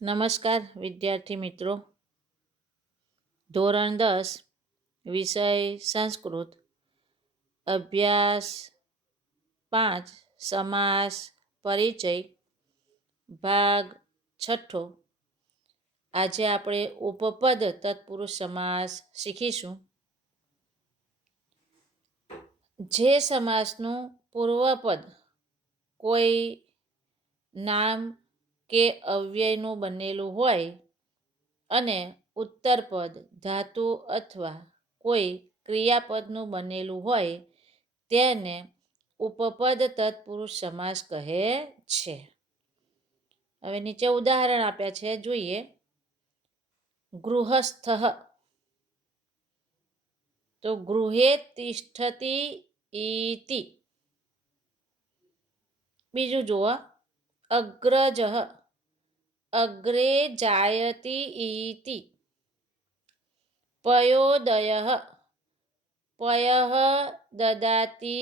નમસ્કાર વિદ્યાર્થી મિત્રો. ધોરણ 10 વિષય સંસ્કૃત, અભ્યાસ 5 સમાસ પરિચય, ભાગ 6. આજે આપણે ઉપપદ તત્પુરુષ સમાસ શીખીશું. જે સમાસનું પૂર્વપદ કોઈ નામ કે અવ્યયનું બનેલું હોય અને ઉત્તરપદ ધાતુ અથવા કોઈ ક્રિયાપદનું બનેલું હોય તેને ઉપપદ તત્પુરુષ સમાસ કહે છે. હવે નીચે ઉદાહરણ આપ્યા છે, જોઈએ. ગૃહસ્થ, તો ગૃહે તિષ્ઠતિ ઇતિ. બીજું જુઓ, અગ્રજ, અગ્રે જાયતિ ઇતિ. પયોદય, પયઃ દદાતિ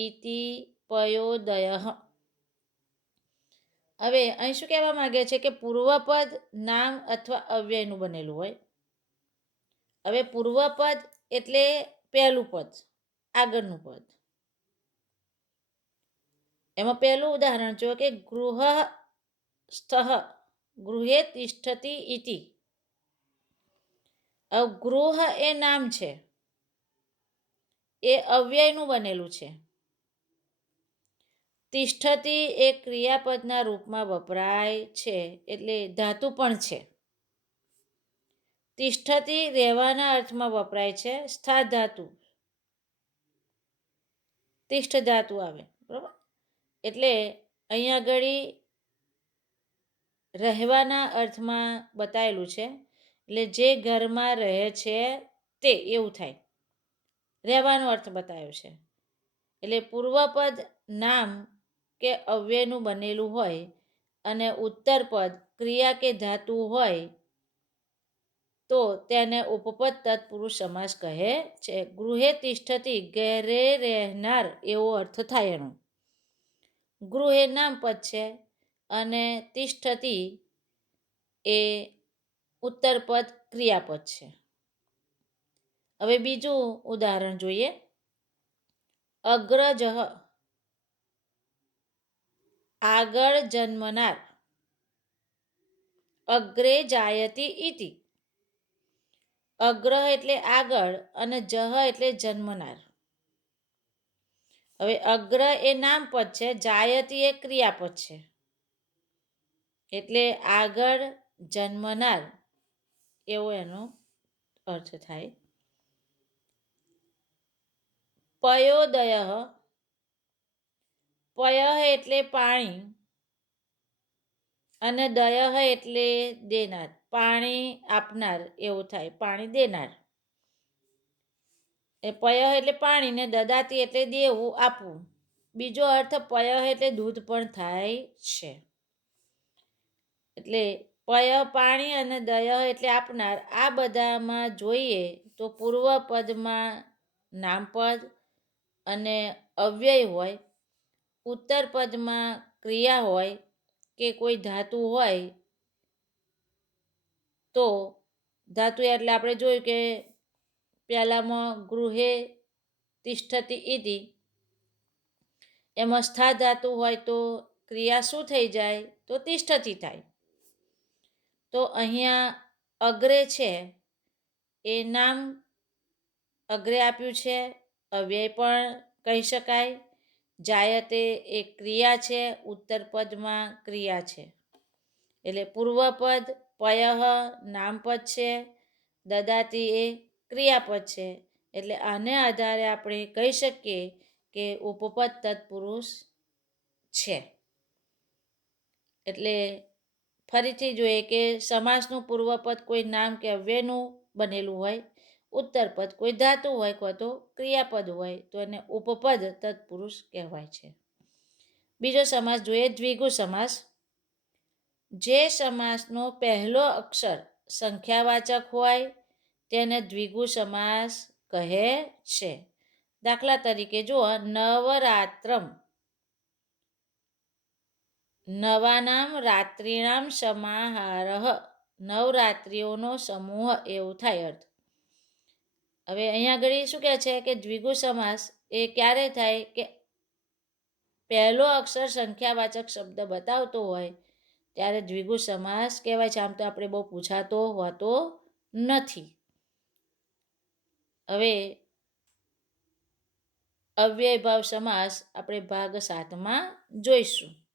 ઇતિ પયોદય. હવે અહીં શું કહેવા માંગે છે કે પૂર્વપદ નામ અથવા અવ્યયનું બનેલું હોય. હવે પૂર્વપદ એટલે પહેલું પદ, આગળનું પદ. એમાં પહેલું ઉદાહરણ જો કે ગૃહસ્થ, ગૃહે તિષ્ઠતિ ઇતિ. ગૃહ એ નામ છે, એ અવ્યયનું બનેલું છે. તિષ્ઠતિ એ ક્રિયાપદના રૂપમાં વપરાય છે, એટલે ધાતુ પણ છે. તિષ્ઠતિ રહેવાના અર્થમાં વપરાય છે, સ્થા ધાતુ, તિષ્ઠ ધાતુ આવે, બરાબર. એટલે અહીંયા આગળ રહેવાના અર્થમાં બતાવેલું છે, એટલે જે ઘરમાં રહે છે તે, એવું થાય. રહેવાનો અર્થ બતાવ્યો છે. એટલે પૂર્વપદ નામ કે અવ્યયનું બનેલું હોય અને ઉત્તરપદ ક્રિયા કે ધાતુ હોય તો તેને ઉપપદ તત્પુરુષ સમાસ કહે છે. ગૃહે તિષ્ઠતિ, ઘરે રહેનાર, એવો અર્થ થાય એનો. ગૃહ એ નામપદ છે અને તિષ્ઠતિ એ ઉત્તરપદ ક્રિયાપદ છે. હવે બીજું ઉદાહરણ જોઈએ. અગ્રજ, આગળ જન્મનાર. અગ્રે જાયતિ ઇતિ. અગ્રહ એટલે આગળ અને જહ એટલે જન્મનાર. હવે અગ્ર એ નામપદ છે, જાયતિ એ ક્રિયાપદ છે, એટલે આગળ જન્મનાર એવો એનો અર્થ થાય. પયોદય, પયઃ એટલે પાણી અને દયઃ એટલે દેનાર, પાણી આપનાર એવું થાય, પાણી દેનાર. એ પયઃ એટલે પાણી ને દદાતી એટલે દેવું, આપવું. બીજો અર્થ પયઃ એટલે દૂધ પણ થાય છે. એટલે પયઃ પાણી અને દયઃ એટલે આપનાર. આ બધામાં જોઈએ તો પૂર્વપદમાં નામપદ અને અવ્યય હોય, ઉત્તરપદમાં ક્રિયા હોય કે કોઈ ધાતુ હોય, તો ધાતુ એટલે આપણે જોયું કે પહેલામાં ગૃહે તિષ્ઠતિ ઇતિ, એમાં સ્થા ધાતુ હોય તો ક્રિયા શું થઈ જાય, તો તિષ્ઠતિ થાય. તો અહીંયા અગ્રે છે એ નામ અગ્રે આપ્યું છે, અવ્યય પણ કહી શકાય. જાયતે એ ક્રિયા છે, ઉત્તરપદમાં ક્રિયા છે. એટલે પૂર્વપદ પયઃ નામપદ છે, દદાતી એ ક્રિયાપદ છે. એટલે આને આધારે આપણે કહી શકીએ કે ઉપપદ તત્પુરુષ છે. એટલે ફરીથી જોઈએ કે સમાસનું પૂર્વપદ કોઈ નામ કે અવ્યયનું બનેલું હોય, ઉત્તરપદ કોઈ ધાતુ હોય અથવા તો ક્રિયાપદ હોય તો એને ઉપપદ તત્પુરુષ કહેવાય છે. બીજો સમાસ જોઈએ, દ્વિગુ સમાસ. જે સમાસનો પહેલો અક્ષર સંખ્યાવાચક હોય તેને દ્વિગુ સમાસ કહે છે. દાખલા તરીકે જુઓ, નવરાત્રમ. નવાનામ રાત્રિણામ સમાહારઃ, નવરાત્રિઓનો સમૂહ એવું થાય અર્થ. હવે અહીંયા આગળ શું કહે છે કે દ્વિગુ સમાસ એ ક્યારે થાય કે પહેલો અક્ષર સંખ્યાવાચક શબ્દ બતાવતો હોય ત્યારે દ્વિગુ સમાસ કહેવાય છે. આમ તો આપણે બહુ પૂછાતો હોતો નથી. હવે અવ્યયભાવ સમાસ આપણે ભાગ 7માં જોઈશું.